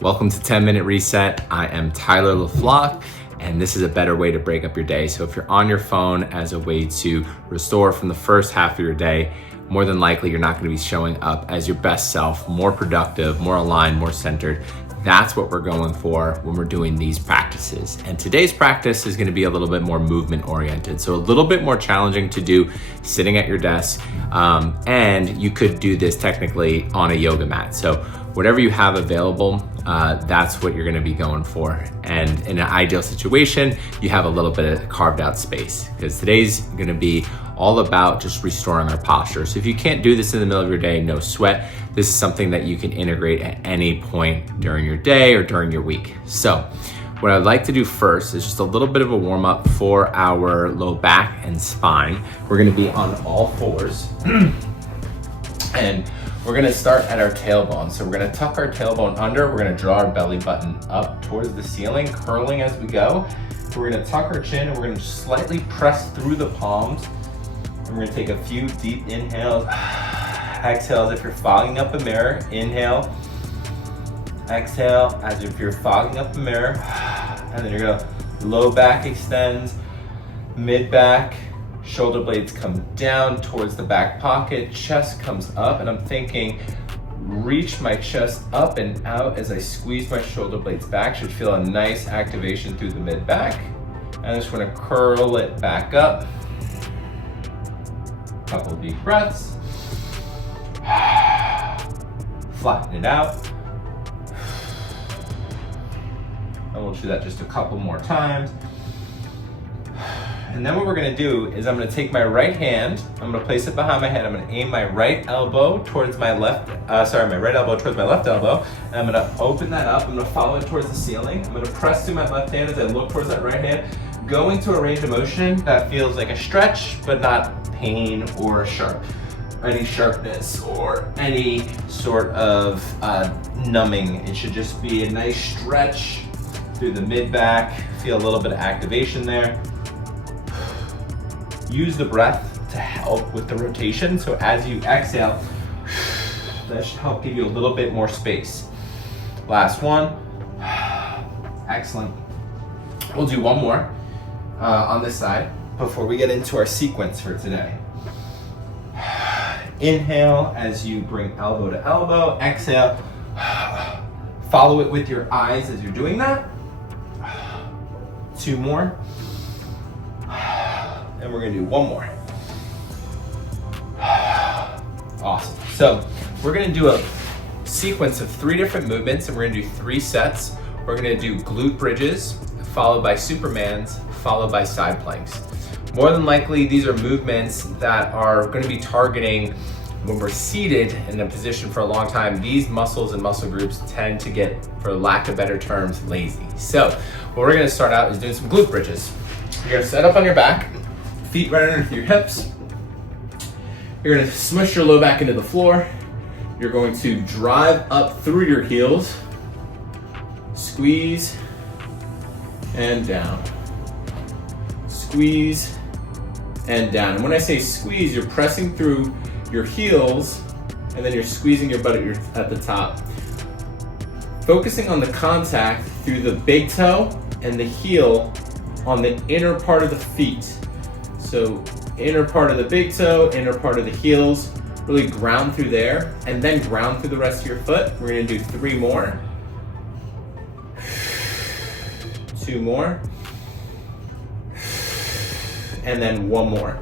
Welcome to 10-Minute Reset. I am Tyler LaFlock, and this is a better way to break up your day. So if you're on your phone as a way to restore from the first half of your day, more than likely you're not going to be showing up as your best self, more productive, more aligned, more centered. That's what we're going for when we're doing these practices. And today's practice is going to be a little bit more movement oriented. So a little bit more challenging to do sitting at your desk. And you could do this technically on a yoga mat. So whatever you have available, that's what you're going to be going for. And in an ideal situation, you have a little bit of carved out space, because today's going to be all about just restoring our posture. So if you can't do this in the middle of your day, no sweat. This is something that you can integrate at any point during your day or during your week. So what I'd like to do first is just a little bit of a warm up for our low back and spine. We're going to be on all fours. And we're gonna start at our tailbone. So we're gonna tuck our tailbone under, we're gonna draw our belly button up towards the ceiling, curling as we go. We're gonna tuck our chin and we're gonna slightly press through the palms. And we're gonna take a few deep inhales, exhales if you're fogging up a mirror, inhale, exhale as if you're fogging up a mirror. And then you're gonna low back extends, mid back, shoulder blades come down towards the back pocket, chest comes up, and I'm thinking, reach my chest up and out as I squeeze my shoulder blades back. Should feel a nice activation through the mid back. And I just wanna curl it back up. Couple deep breaths. Flatten it out. And we'll do that just a couple more times. And then what we're gonna do is I'm gonna take my right hand, I'm gonna place it behind my head, I'm gonna aim my right elbow towards my left, my right elbow towards my left elbow, and I'm gonna open that up, I'm gonna follow it towards the ceiling, I'm gonna press through my left hand as I look towards that right hand, go into a range of motion that feels like a stretch, but not pain or any sharpness or any sort of numbing. It should just be a nice stretch through the mid back, feel a little bit of activation there. Use the breath to help with the rotation. So as you exhale, that should help give you a little bit more space. Last one. Excellent. We'll do one more on this side before we get into our sequence for today. Inhale as you bring elbow to elbow. Exhale. Follow it with your eyes as you're doing that. Two more. And we're gonna do one more. Awesome. So we're gonna do a sequence of 3 different movements, and we're gonna do 3 sets. We're gonna do glute bridges, followed by Supermans, followed by side planks. More than likely, these are movements that are gonna be targeting when we're seated in a position for a long time. These muscles and muscle groups tend to get, for lack of better terms, lazy. So what we're gonna start out is doing some glute bridges. You're gonna set up on your back, feet right underneath your hips. You're gonna smush your low back into the floor. You're going to drive up through your heels, squeeze and down, squeeze and down. And when I say squeeze, you're pressing through your heels and then you're squeezing your butt at the top. Focusing on the contact through the big toe and the heel on the inner part of the feet. So inner part of the big toe, inner part of the heels, really ground through there, and then ground through the rest of your foot. We're gonna do 3 more. 2 more. And then 1 more.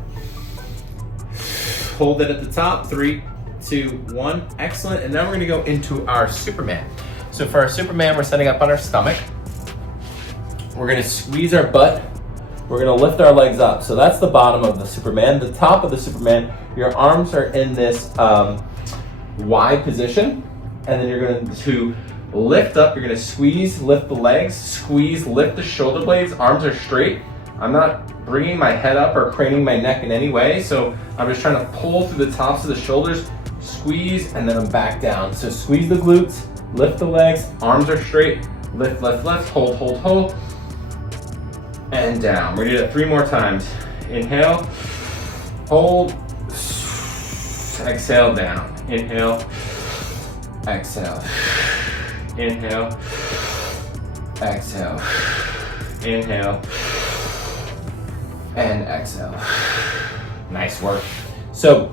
Hold it at the top, 3, 2, 1, excellent. And now we're gonna go into our Superman. So for our Superman, we're setting up on our stomach. We're gonna squeeze our butt. We're gonna lift our legs up. So that's the bottom of the Superman. The top of the Superman, your arms are in this wide position. And then you're going to lift up, you're gonna squeeze, lift the legs, squeeze, lift the shoulder blades, arms are straight. I'm not bringing my head up or craning my neck in any way. So I'm just trying to pull through the tops of the shoulders, squeeze, and then I'm back down. So squeeze the glutes, lift the legs, arms are straight, lift, lift, lift, hold, hold, hold. And down. We're gonna do that 3 more times. Inhale, hold, exhale, down. Inhale, exhale. Inhale, exhale, inhale, and exhale. Nice work. So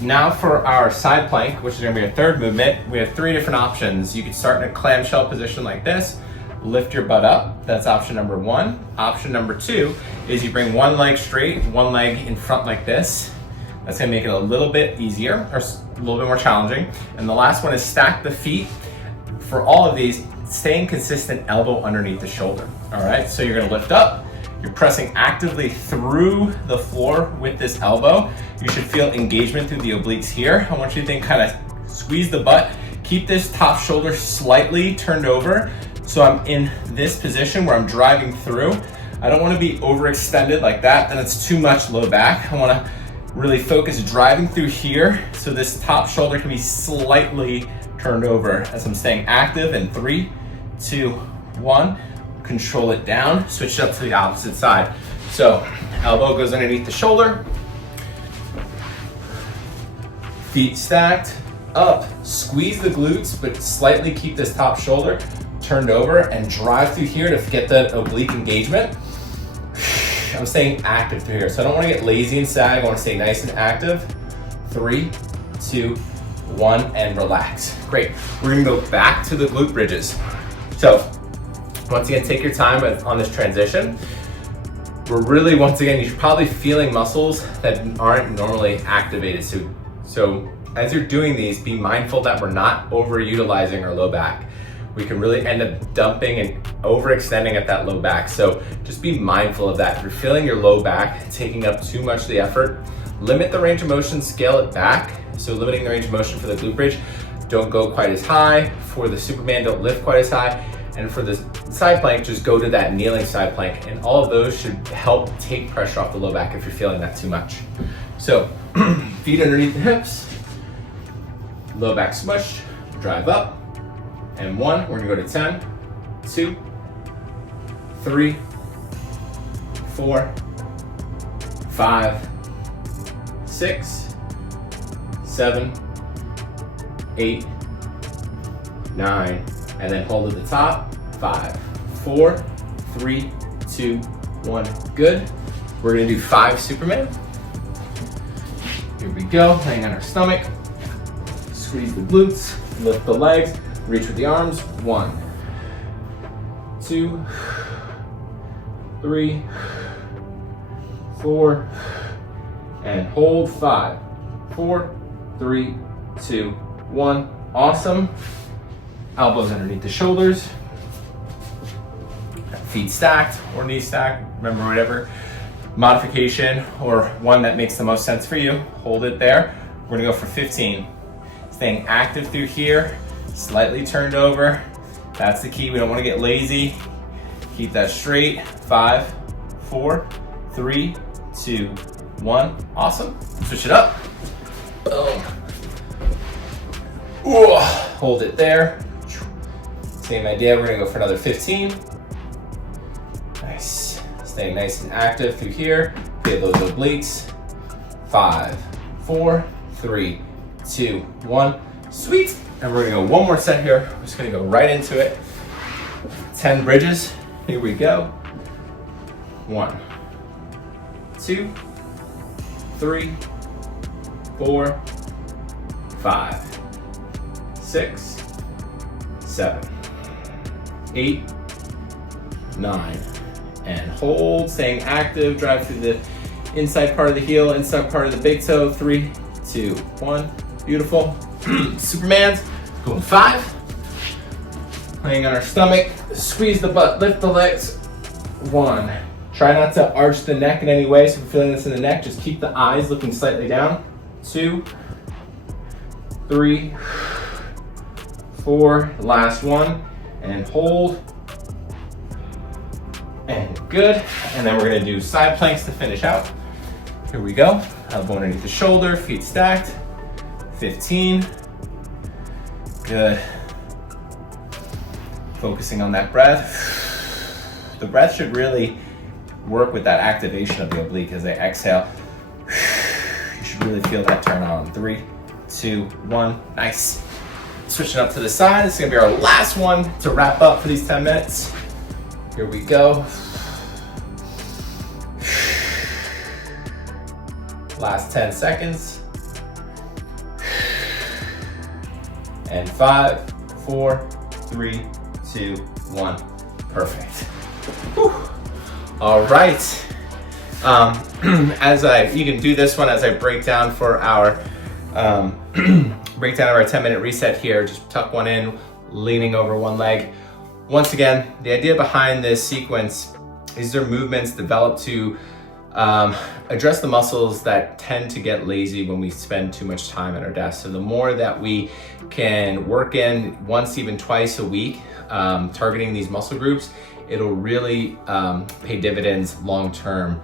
now for our side plank, which is gonna be our third movement, we have 3 different options. You can start in a clamshell position like this, lift your butt up. That's option number 1. Option number 2 is you bring one leg straight, one leg in front like this. That's gonna make it a little bit easier, or a little bit more challenging. And the last one is stack the feet. For all of these, staying consistent elbow underneath the shoulder. All right, so you're gonna lift up, you're pressing actively through the floor with this elbow. You should feel engagement through the obliques here. I want you to think, kind of squeeze the butt, keep this top shoulder slightly turned over. So I'm in this position where I'm driving through. I don't want to be overextended like that, then it's too much low back. I want to really focus driving through here so this top shoulder can be slightly turned over as I'm staying active in 3, 2, 1. Control it down, switch it up to the opposite side. So elbow goes underneath the shoulder, feet stacked, up, squeeze the glutes, but slightly keep this top shoulder turned over and drive through here to get that oblique engagement. I'm staying active through here. So I don't want to get lazy and sag. I want to stay nice and active. 3, 2, 1, and relax. Great. We're gonna go back to the glute bridges. So once again, take your time on this transition. We're really, once again, you're probably feeling muscles that aren't normally activated. So as you're doing these, be mindful that we're not overutilizing our low back. We can really end up dumping and overextending at that low back. So just be mindful of that. If you're feeling your low back taking up too much of the effort, limit the range of motion, scale it back. So limiting the range of motion for the glute bridge, don't go quite as high. For the Superman, don't lift quite as high. And for the side plank, just go to that kneeling side plank. And all of those should help take pressure off the low back if you're feeling that too much. So feet underneath the hips, low back smushed, drive up. And 1, we're gonna go to 10, 2, 3, 4, 5, 6, 7, 8, 9, and then hold at the top. 5, 4, 3, 2, 1, good. We're gonna do 5 Superman. Here we go, laying on our stomach. Squeeze the glutes, lift the legs, reach with the arms. 1, 2, 3, 4, and hold. 5, 4, 3, 2, 1. Awesome. Elbows underneath the shoulders. Feet stacked or knees stacked. Remember, whatever modification or one that makes the most sense for you, hold it there. We're gonna go for 15. Staying active through here, slightly turned over. That's the key. We don't want to get lazy. Keep that straight. 5, 4, 3, 2, 1. Awesome. Switch it up. Boom. Ooh. Hold it there. Same idea. We're gonna go for another 15. Nice. Staying nice and active through here. Get those obliques. 5, 4, 3, 2, 1. Sweet. And we're gonna go one more set here. We're just gonna go right into it. 10 bridges. Here we go. 1, 2, 3, 4, 5, 6, 7, 8, 9, and hold. Staying active. Drive through the inside part of the heel, inside part of the big toe. 3, 2, 1. Beautiful. Superman's going 5. Laying on our stomach. Squeeze the butt. Lift the legs. 1. Try not to arch the neck in any way. So if you're feeling this in the neck, just keep the eyes looking slightly down. 2, 3, 4. Last one. And hold. And good. And then we're going to do side planks to finish out. Here we go. Elbow underneath the shoulder. Feet stacked. 15. Good. Focusing on that breath. The breath should really work with that activation of the oblique as I exhale. You should really feel that turn on. 3, 2, 1. Nice. switching up to the side. This is gonna be our last one to wrap up for these 10 minutes. Here we go. Last 10 seconds. And 5, 4, 3, 2, 1. Perfect. Whew. All right. You can do this one as I break down for our breakdown of our 10-minute reset here. Just tuck one in, leaning over one leg. Once again, the idea behind this sequence is their movements developed to address the muscles that tend to get lazy when we spend too much time at our desk. So the more that we can work in once, even twice a week, targeting these muscle groups, it'll really pay dividends long-term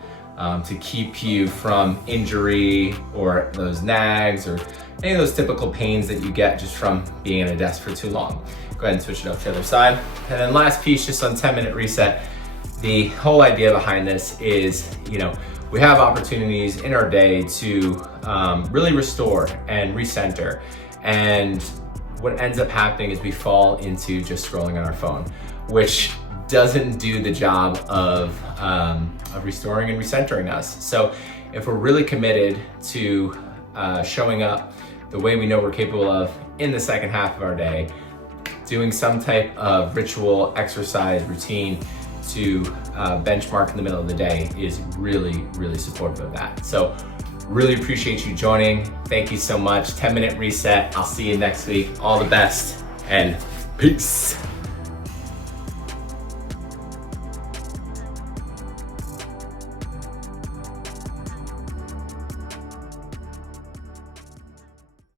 to keep you from injury or those nags or any of those typical pains that you get just from being at a desk for too long. Go ahead and switch it up to the other side. And then last piece, just on 10-minute reset, the whole idea behind this is, we have opportunities in our day to really restore and recenter. And what ends up happening is we fall into just scrolling on our phone, which doesn't do the job of restoring and recentering us. So if we're really committed to showing up the way we know we're capable of in the second half of our day, doing some type of ritual exercise routine to benchmark in the middle of the day is really, really supportive of that. So really appreciate you joining. Thank you so much. 10-minute reset. I'll see you next week. All the best and peace.